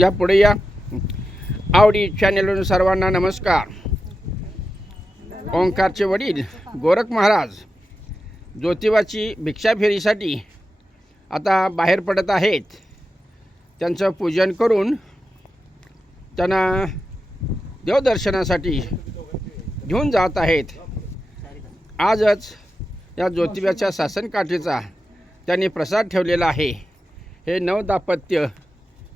या पुढे या. आवडी चॅनेलवरून सर्वांना नमस्कार. ओंकारचे वडील गोरख महाराज ज्योतिबाची भिक्षाफेरीसाठी आता बाहेर पडत आहेत. त्यांचं पूजन करून त्यांना देवदर्शनासाठी घेऊन जात आहेत. आजच या ज्योतिबाच्या सासनकाठीचा त्यांनी प्रसाद ठेवलेला आहे. हे नवदाम्पत्य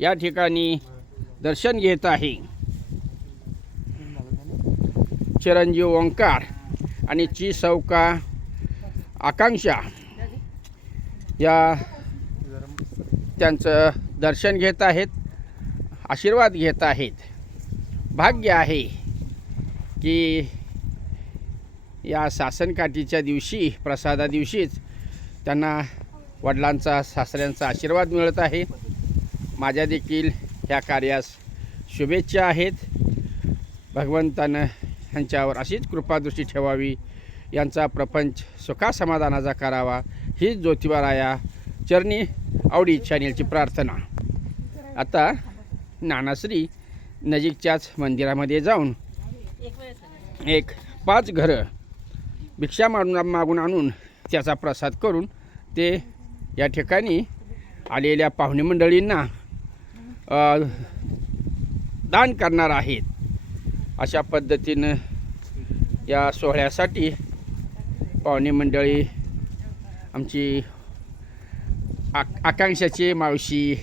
या ठिकाणी दर्शन घेत आहे. चिरंजीव ओंकार आणि सौका आकांक्षा या त्यांचं दर्शन घेत आहेत, आशीर्वाद घेत आहेत. भाग्य आहे की या सासनकाठीच्या दिवशी प्रसादा दिवशीच त्यांना वडिलांचा सासऱ्यांचा आशीर्वाद मिळत आहे. माझ्या देखील ह्या कार्यास शुभेच्छा आहेत. भगवंतानं ह्यांच्यावर अशीच कृपादृष्टी ठेवावी, यांचा प्रपंच सुखासमाधानाचा करावा हीच ज्योतिबाराया चरणी आवडी चॅनेलची प्रार्थना. आता नानाश्री नजीकच्याच मंदिरामध्ये जाऊन एक 5 घरं भिक्षा मागून आणून त्याचा प्रसाद करून ते या ठिकाणी आलेल्या पाहुणे मंडळींना दान करणार आहेत. अशा पद्धतीनं या सोहळ्यासाठी पाहुणे मंडळी आमची आकांक्षाची मावशी,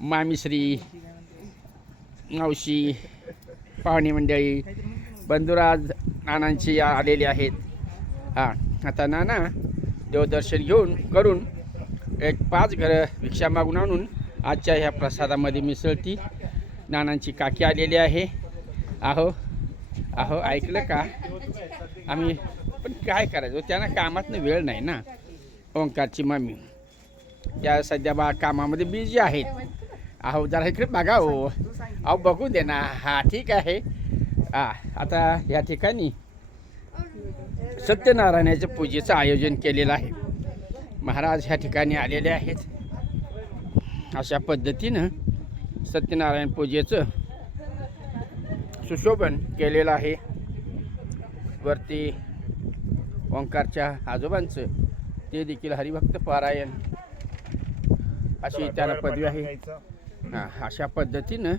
मामीश्री मावशी, पाहुणे मंडळी, बंधुराज नानांची आलेले आहेत. आता नाना देवदर्शन करून एक 5 घरं भिक्षा मागून आणून आजच्या ह्या प्रसादामध्ये मिसळती. नानांची काकी आलेली आहे. अहो ऐकलं का? आम्ही पण काय करायचं, त्यांना कामातनं वेळ नाही ना. ओंकारची मामी त्या सध्या कामामध्ये बिझी आहेत. जरा इकडे बघा हो. बघू दे ना. ठीक आहे. आता या ठिकाणी सत्यनारायणाच्या पूजेचं आयोजन केलेलं आहे. महाराज ह्या ठिकाणी आलेले आहेत. अशा पद्धतीनं सत्यनारायण पूजेचं सुशोभन केलेलं आहे. वरती ओंकारच्या आजोबांचं ते देखील हरिभक्त पारायण अशी त्याला पदवी आहे. अशा पद्धतीनं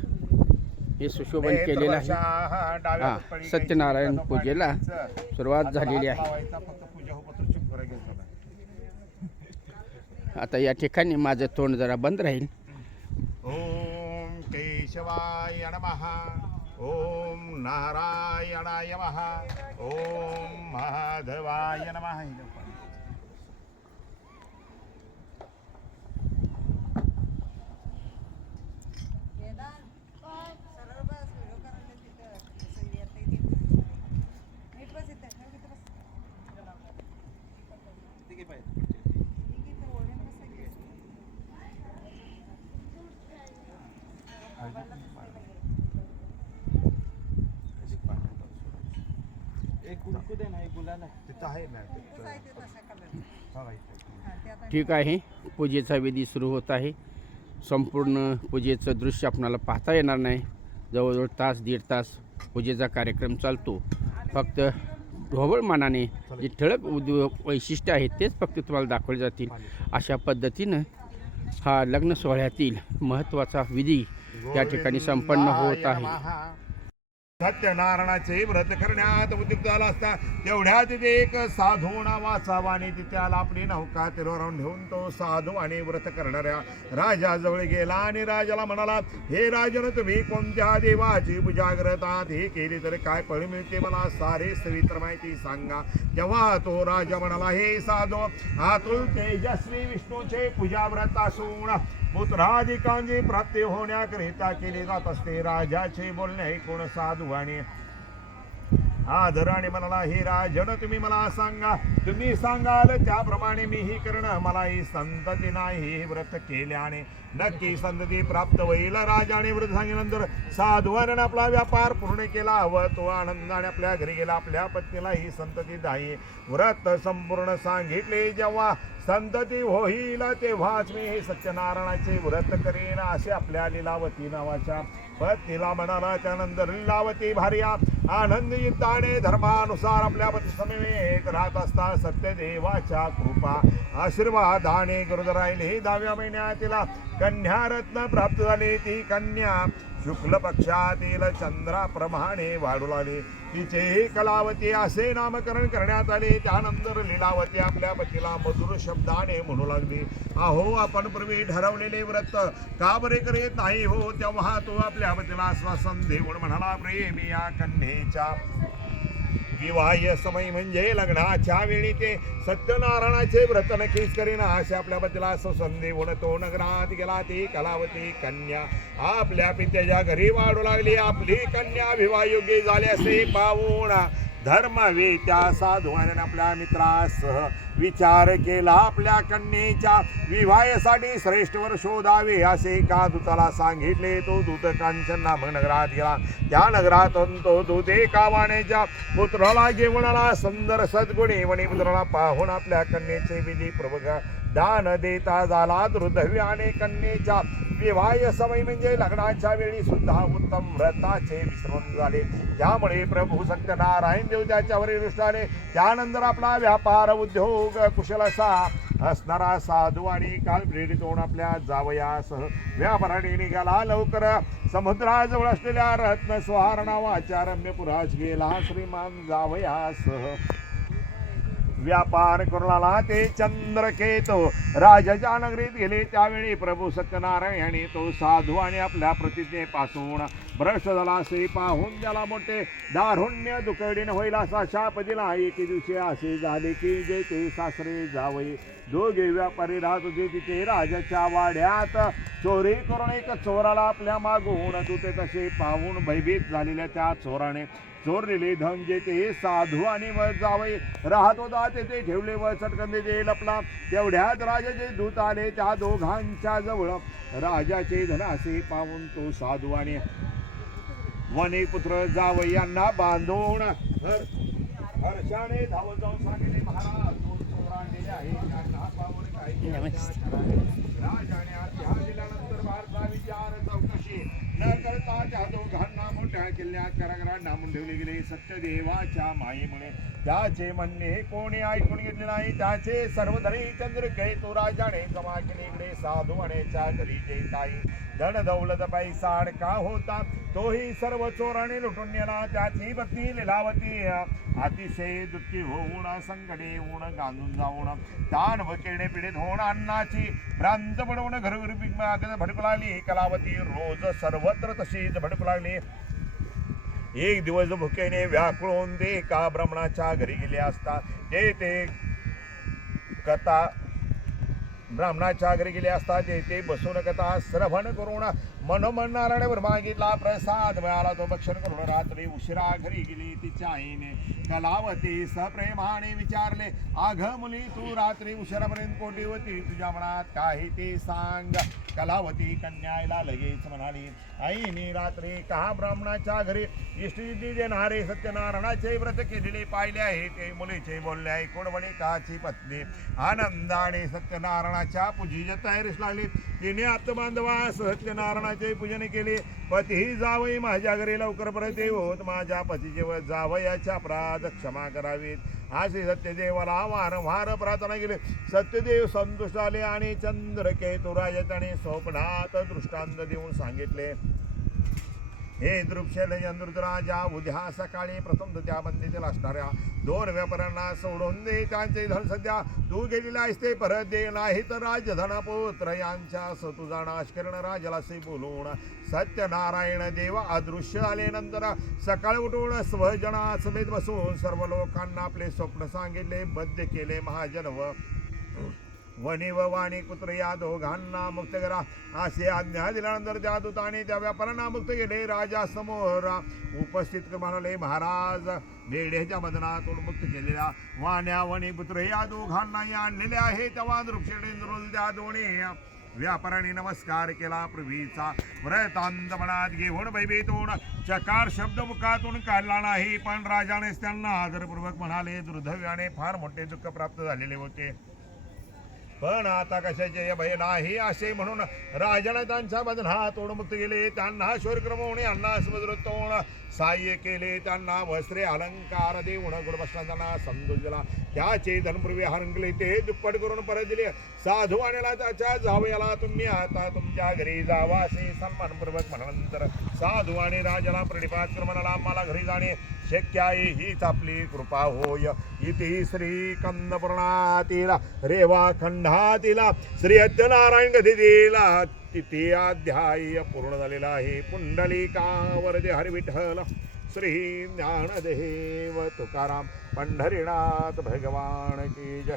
हे सुशोभन केलेलं आहे. सत्यनारायण पूजेला सुरुवात झालेली आहे. आता या ठिकाणी माझं तोंड जरा बंद राहील. ओम केशवाय नमः. ओम नारायणाय नमः. ओम माधवाय नमः. ठीक आहे. पूजेचा विधी सुरू होत आहे. संपूर्ण पूजेचं दृश्य आपणाला पाहता येणार नाही. जवळजवळ तास 1.5 तास पूजेचा कार्यक्रम चालतो. फक्त ढोबळमानाने जे ठळक वैशिष्ट्य आहेत तेच फक्त तुम्हाला दाखवले जातील. अशा पद्धतीनं हा लग्न सोहळ्यातील महत्त्वाचा विधी या ठिकाणी संपन्न होत आहे. सत्यनारायणाचे व्रत करण्यात उद्युक्त झाला असता तेवढ्या तिथे एक साधू नावाचा वाणी त्याला आपली नौका तिरोवर ठेवून तो साधू आणि व्रत करणाऱ्या राजाजवळ गेला आणि राजाला म्हणाला, हे राजन, तुम्ही कोणत्या देवाची पूजा करतात? हे केली तर काय फळ मिळते? मला सारे सविस्तर माहिती सांगा. तेव्हा तो राजा म्हणाला, हे साधू, अतुल तेजस्वी विष्णूचे पूजा व्रत असून पुत्राधिकांची प्राप्ती होण्याकरिता केले जात असते. राजाचे बोलणे ऐकून साधू आणि आदर आणि म्हणाला हे राजन तुम्ही मला सांगा, तुम्ही सांगाल त्याप्रमाणे मी ही करणं. मला ही संतती नाही, हे व्रत केल्याने नक्की संतती प्राप्त होईल. राजाने व्रत सांगितल्यानंतर साधूने आपला व्यापार पूर्ण केला व तो आनंदाने आपल्या घरी गेला. आपल्या पत्नीला ही संतती नाही व्रत संपूर्ण सांगितले. जेव्हा संतती होईल तेव्हाच मी हे सत्यनारायणाचे व्रत करेन असे आपल्या लीलावती नावाच्या पत्नीला म्हणाला. त्यानंतर लीलावती भार्या आनंदयुक्ताने धर्मानुसार आपल्या पती समेत राहत असता सत्यदेवाच्या कृपा आशीर्वादाने गरोदर राहिले. 10व्या महिन्यात तिला कन्यारत्न प्राप्त झाले. ती कन्या शुक्ल पक्षातील चंद्राप्रमाणे वाढू लागली. तिचे कलावती असे नामकरण करण्यात आले. त्यानंतर लीलावती आपल्या पतीला मधुर शब्दाने म्हणू लागली, अहो आपण पूर्वी ठरवलेले व्रत का बरे करीत नाही हो? तेव्हा तो आपल्या पतीला आश्वासन देऊन म्हणाला, प्रेमी या कन्येच्या विवाह समय म्हणजे लग्नाच्या वेळी ते सत्यनारायणाचे व्रत नक्कीच करीन असे आपल्या पतीला आश्वासन देऊन तो नगरात गेला. ती कलावती कन्या आपल्या पित्याच्या घरी वाढू लागली. आपली कन्या विवाहयोग्य झाली असे पाहून धर्मवेत्या साधूने आपल्या मित्रासह विचार केला. आपल्या कन्येच्या विवाहासाठी श्रेष्ठ वर शोधावे असे का दूताला सांगितले. तो दूत कांचन नामक नगरात गेला. त्या नगरातून तो दूत एका वाण्याच्या पुत्राला घेऊन आला. सुंदर सद्गुणी वणीपुत्राला पाहून आपल्या कन्येचे विधीपूर्वक दान देता झाला. दुर्दैव्याने कन्येच्या विवाह समय म्हणजे लग्नाच्या वेळी सुद्धा उत्तम व्रताचे विसरून झाले. त्यामुळे प्रभू सत्यनारायण देव त्याच्यावरील दृष्टाने त्यानंतर आपला व्यापार उद्योग कुशल असा असणारा साधू आणि काल प्रेरित होऊन आपल्या जावयासह व्यापाराने निघाला. लवकर समुद्राजवळ असलेल्या रत्न स्वार नावाच्या रम्यपुरास गेला. श्रीमान जावयासह व्यापार करून आला. ते चंद्रकेतू राजाच्या नगरीत गेले. त्यावेळी प्रभू सत्यनारायण यांनी तो साधू आणि आपल्या प्रतिज्ञेपासून भ्रष्ट झाला असे पाहून त्याला मोठे दारुण्य दुःखडीन होईल असा शाप दिला. एके दिवशी असे झाले की जे ते सासरे जावई दोघे व्यापारी राहत होते. तिथे राजाच्या वाड्यात चोरी करून एक चोराला आपल्या मागून दूते तसे पाहून भयभीत झालेल्या त्या चोराने चोरलेले धन जे ते साधू आणि व जावई राहत होता तेथे ठेवले व चटकन ते लपला. तेवढ्यात राजाचे दूत आले. त्या दोघांच्या जवळ राजाचे धन असे पाहून तो साधू आणि वणीपुत्र जावई यांना बांधून हर्षाने धावत जाऊन सांगितले, महाराज दोन चोर आणलेले आहे. त्यांना पाहून काही राजाने आज्ञा दिल्यानंतर भारता विचार चौकशी न करता त्या दोघांना मोठ्या किल्ल्यात कारागृहात डांबून ठेवले गेले. सत्यदेवाच्या मायेमुळे त्याचे म्हणणे कोणी ऐकून घेतले नाही. त्याचे सर्वधनी चंद्रकेतू राजाने जमा केले. इकडे साधू आणेच्या घरी जे काही धन दौलत पैसा अडका होता तोही सर्व चोराने लुटून नेला. त्याची पत्नी लीलावती अतिशय दुःखी होऊन संकटे येऊन गांजून जाऊन ताण व किरणे पीडित होऊन अन्नाची भ्रांत पडवून घरोघरी भडकू लागली. कलावती रोज सर्वत्र तशीच भडकू लागली. एक दिवस भुकेने व्याकुळून ते एका ब्राह्मणाच्या घरी गेले असता ते कथा ब्राह्मणाच्या घरी गेले असता ते बसून कथा श्रवण करून मनोमन नारायणावर मागितला. प्रसाद मिळाला. तो भक्षण करून रात्री उशिरा घरी गेली. तिच्या आईने कलावती सप्रेमाने विचारले, आघ मुली तू रात्री उशिरापर्यंत कोठे होती? तुझ्या मनात काही ते सांग. कलावती कन्यायला लगेच म्हणाली, आई मी रात्री का ब्राह्मणाच्या घरी इष्टसिद्धी देणारे सत्यनारायणाचे व्रत केलेले पाहिले आहे. ते मुलीचे बोलले ऐकून वणिकाची पत्नी आनंदाने सत्यनारायणाच्या पूजेच्या तयारीस लागली. तिने आप्तबांधवास सत्यनारायणाचे पूजन केले. पती जावई माझ्या घरी लवकर परत येऊत. माझ्या पतीचे व जावयाच्या अपराध क्षमा करावीत असे सत्यदेवाला वारंवार प्रार्थना केली. सत्यदेव संतुष्ट झाले आणि चंद्रकेतू राजाने स्वप्नात दृष्टांत देऊन सांगितले, हे दृपशेल राजा उद्या सकाळी प्रथम त्या बंदीतील असणाऱ्या दोन व्यापाऱ्यांना सोडून दे. त्यांचे धन सध्या तू गेलेला आहेस ते परत दे, नाही तर राजधन पुत्र यांच्या तुझा नाश करण. राजाला असे बोलून सत्यनारायण देव अदृश्य झाले. नंतर सकाळी उठून स्वजना समेत बसून सर्व लोकांना आपले स्वप्न सांगितले. बद्ध केले. महाजन व वणी व वाणी कुत्र या दोघांना मुक्त करा असे आज्ञा दिल्यानंतर त्या दूताने त्या व्यापाऱ्यांना मुक्त केले. राजा समोर उपस्थित म्हणाले, महाराज मेढ्याच्या बंधनातून मुक्त केलेल्या वाण्या वणी पुत्र या दोघांनाही आणलेले आहे. तेव्हा नृक्षेंद्रुल त्या दोन्ही व्यापाऱ्याने नमस्कार केला. पृथ्वीचा व्रतांत मनात घेऊन भयभीतून चकार शब्द मुखातून काढला नाही. पण राजानेच त्यांना आदरपूर्वक म्हणाले, दुर्दैवाने फार मोठे दुःख प्राप्त झालेले होते, पण आता कशाचे भय नाही असे म्हणून राजाने त्यांच्या बंधनातून मुक्त केले. त्यांना शौर्यक्रमवणे अण्णा समुद्रोत्तोण सहाय्य केले. त्यांना वस्त्रे अलंकार देऊन गुणवस्त्रांना संतोष दिला. त्याचे धनपूर्वी हरंगले ते दुप्पट करून परत दिले. साधू आणला त्याच्या जावयाला, तुम्ही आता तुमच्या घरी जावा असे सन्मानपूर्वक म्हणाल्यानंतर साधू आणि राजाला प्रणिपात करून म्हणाला, आम्हाला घरी जाणे शक्य आहे, हीच आपली कृपा होय. इथे श्री कंदपुराणातील रेवा खंडातील श्री सत्यनारायण कथेतील तिथे अध्याय पूर्ण झालेला आहे. पुंडलिकावर जे हरी विठ्ठल श्री ज्ञानदेव तुकाराम पंढरीनाथ भगवान की जय.